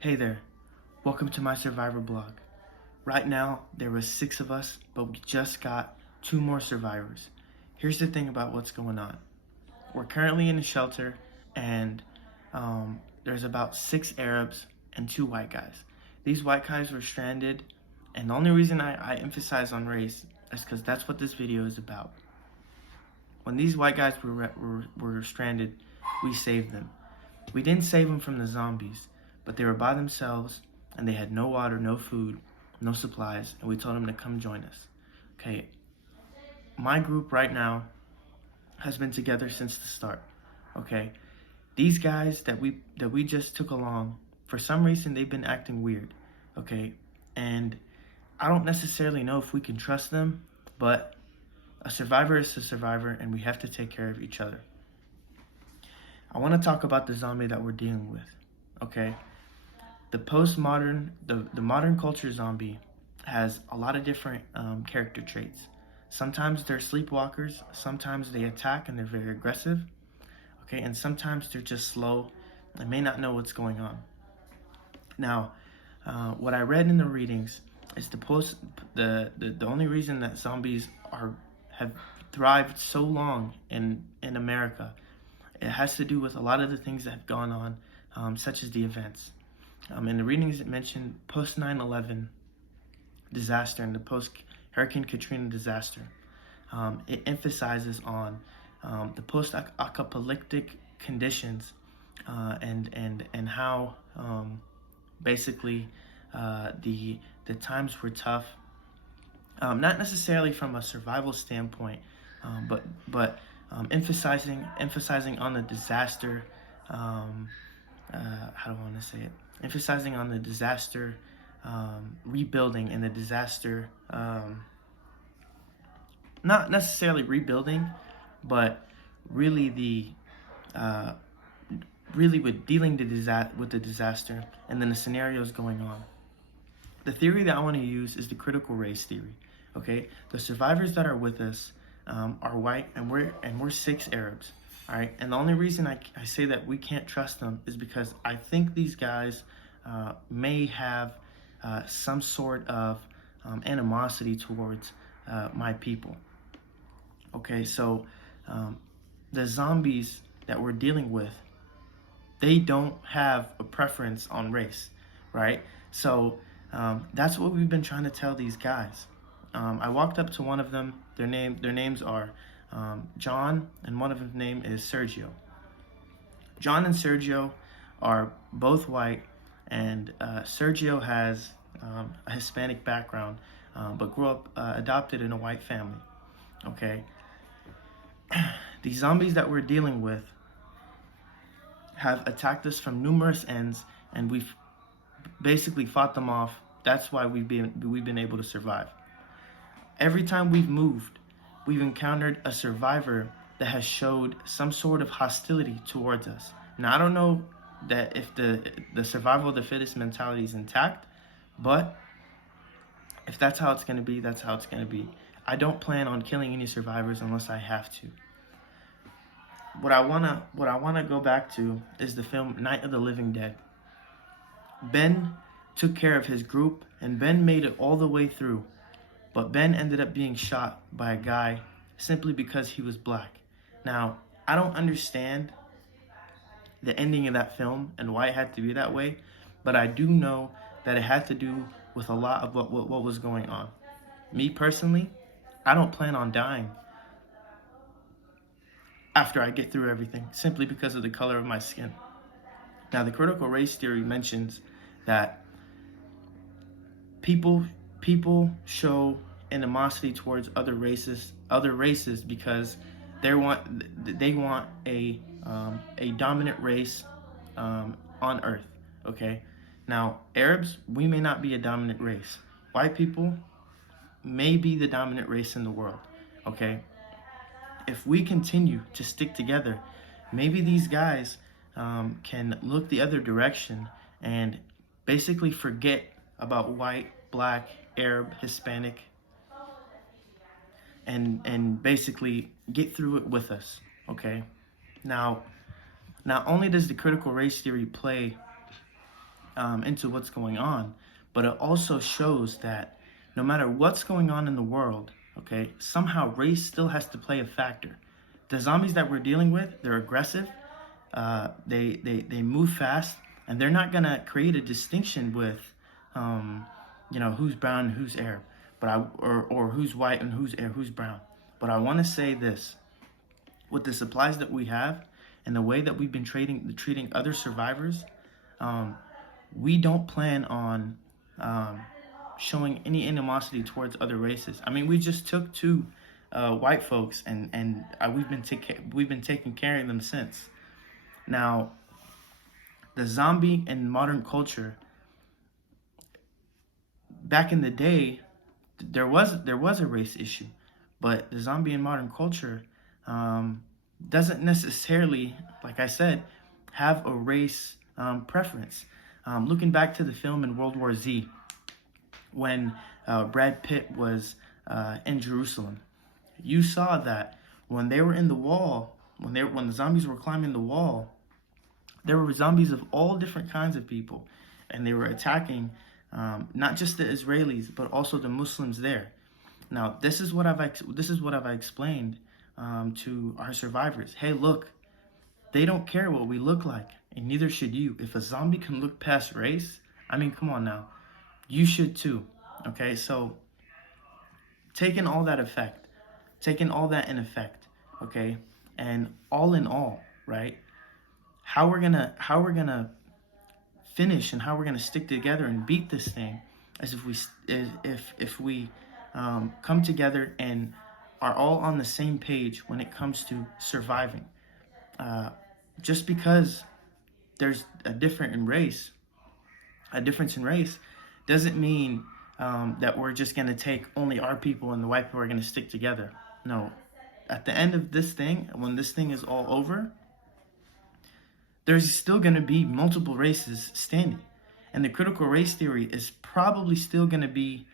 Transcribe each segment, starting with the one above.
Hey there, welcome to my survivor blog. Right now, there was 6 of us, but we just got 2 more survivors. Here's the thing about what's going on. We're currently in a shelter, and there's about 6 Arabs and 2 white guys. These white guys were stranded, and the only reason I emphasize on race is because that's what this video is about. When these white guys were stranded, we saved them. We didn't save them from the zombies, but they were by themselves and they had no water, no food, no supplies, and we told them to come join us. Okay, my group right now has been together since the start. Okay, these guys that we just took along, for some reason they've been acting weird. Okay, and I don't necessarily know if we can trust them, but a survivor is a survivor, and we have to take care of each other. I want to talk about the zombie that we're dealing with. Okay, the modern culture zombie has a lot of different character traits. Sometimes they're sleepwalkers, sometimes they attack and they're very aggressive, okay, and sometimes they're just slow and may not know what's going on. Now, what I read in the readings is the only reason that zombies have thrived so long in America, it has to do with a lot of the things that have gone on, such as the events. In the readings, it mentioned post 9/11 disaster and the post Hurricane Katrina disaster. It emphasizes on the post apocalyptic conditions and how basically the times were tough. Not necessarily from a survival standpoint, but emphasizing on the disaster. How do I want to say it? Emphasizing on the disaster rebuilding and the disaster, not necessarily rebuilding, but really with dealing with the disaster and then the scenarios going on. The theory that I want to use is the critical race theory. Okay, the survivors that are with us are white, and we're 6 Arabs. All right, and the only reason I say that we can't trust them is because I think these guys may have some sort of animosity towards my people. Okay, so the zombies that we're dealing with, they don't have a preference on race, right? So that's what we've been trying to tell these guys. I walked up to one of them. Their names are John, and one of them name is Sergio. John and Sergio are both white, and Sergio has a Hispanic background, but grew up adopted in a white family. Okay, the zombies that we're dealing with have attacked us from numerous ends, and we've basically fought them off. That's why we've been able to survive. Every time we've moved, we've encountered a survivor that has showed some sort of hostility towards us. Now, I don't know that if the survival of the fittest mentality is intact, but if that's how it's going to be, that's how it's going to be. I don't plan on killing any survivors unless I have to. What I wanna go back to is the film Night of the Living Dead. Ben took care of his group, and Ben made it all the way through. But Ben ended up being shot by a guy simply because he was black. Now, I don't understand the ending of that film and why it had to be that way, but I do know that it had to do with a lot of what was going on. Me personally, I don't plan on dying after I get through everything, simply because of the color of my skin. Now, the critical race theory mentions that people show animosity towards other races because they want a dominant race on Earth. Okay, now Arabs, we may not be a dominant race. White people may be the dominant race in the world. Okay, if we continue to stick together, maybe these guys can look the other direction and basically forget about white, black, Arab, Hispanic, and basically get through it with us. Okay, now not only does the critical race theory play into what's going on, but it also shows that no matter what's going on in the world, okay, somehow race still has to play a factor. The zombies that we're dealing with, they're aggressive, they move fast, and they're not gonna create a distinction with, who's brown and who's Arab, or who's white and who's brown. But I want to say this: with the supplies that we have and the way that we've been treating other survivors, we don't plan on showing any animosity towards other races. I mean, we just took two white folks, and we've been taking care of them since. Now, the zombie in modern culture, back in the day, there was a race issue, but the zombie in modern culture doesn't necessarily, like I said, have a race preference. Looking back to the film in World War Z, when Brad Pitt was in Jerusalem, you saw that when they were in the wall, when the zombies were climbing the wall, there were zombies of all different kinds of people, and they were attacking not just the Israelis but also the Muslims there. Now, this is what I've explained to our survivors. Hey, look, they don't care what we look like, and neither should you. If a zombie can look past race, I mean, come on now, you should too. Okay, so taking all that in effect, okay, and all in all, right? How we're gonna finish and how we're gonna stick together and beat this thing is if we come together and are all on the same page when it comes to surviving. Just because there's a difference in race, doesn't mean that we're just gonna take only our people and the white people are gonna stick together. No. At the end of this thing, when this thing is all over, there's still going to be multiple races standing, and the critical race theory is probably still going to be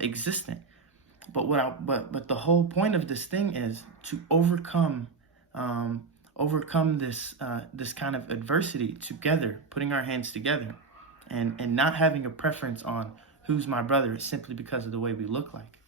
existent. But the whole point of this thing is to overcome this kind of adversity together, putting our hands together, and not having a preference on who's my brother simply because of the way we look like.